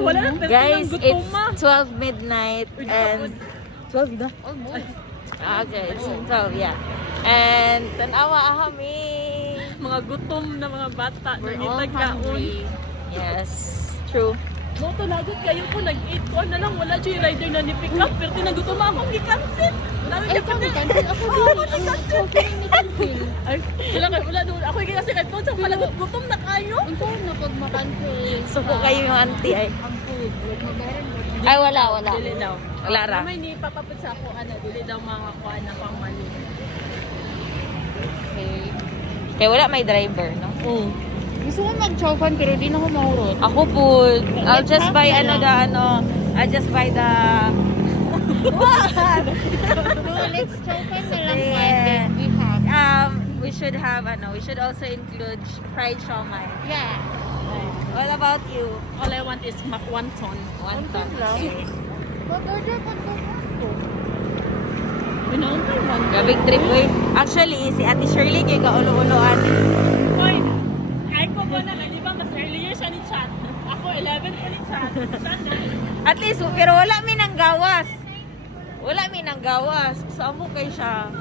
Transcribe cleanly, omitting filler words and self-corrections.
wala na. Guys, it's 12 midnight and 12 na? Almost. Okay, it's 12, yeah. And tanawa kami. Mga gutom na mga bata. We're all Nangitag kaon. hungry. Yes, true. No, to lagot kayo po. Nag-eat ko na lang. Wala siya yung rider na ni-pick up. Pero tinagutom ako. Ni-cancel. Ay, kami cancel ako din. Ang choker ni cancel. Ay, sila kayo. Wala doon. Ako yung kasi kahit sa palagot. Gutom na kayo. Ang saan na pag makancel. Suko kayo yung auntie ay. Ang food. Huwag magaran mo. Ay, wala. Dili daw. Wala ra. May ni papapit sa ako. Dili daw mga kuha na pang mali. Okay. Kaya wala may driver, no? Gusto ko mag-chokan pero di na ako mahurot. Ako po, I'll just buy I'll just buy the what? So, let's chokan na lang Yeah. one then we have. We should also include fried shawmai. Yeah. What about you? All I want is wonton. Wonton. Soup. Mag-order ka to. Pinaunta yung wonton. Gabing trip eh. Actually, si Ate Shirley kay kaulo-uloan. Hoy, ay ko ba na, di ba mas earlier siya ni Chat? Ako 11 pa ni Chat. Sana. At least, pero wala mi nang gawas. Wala mi nang gawas. Sa amo kay siya.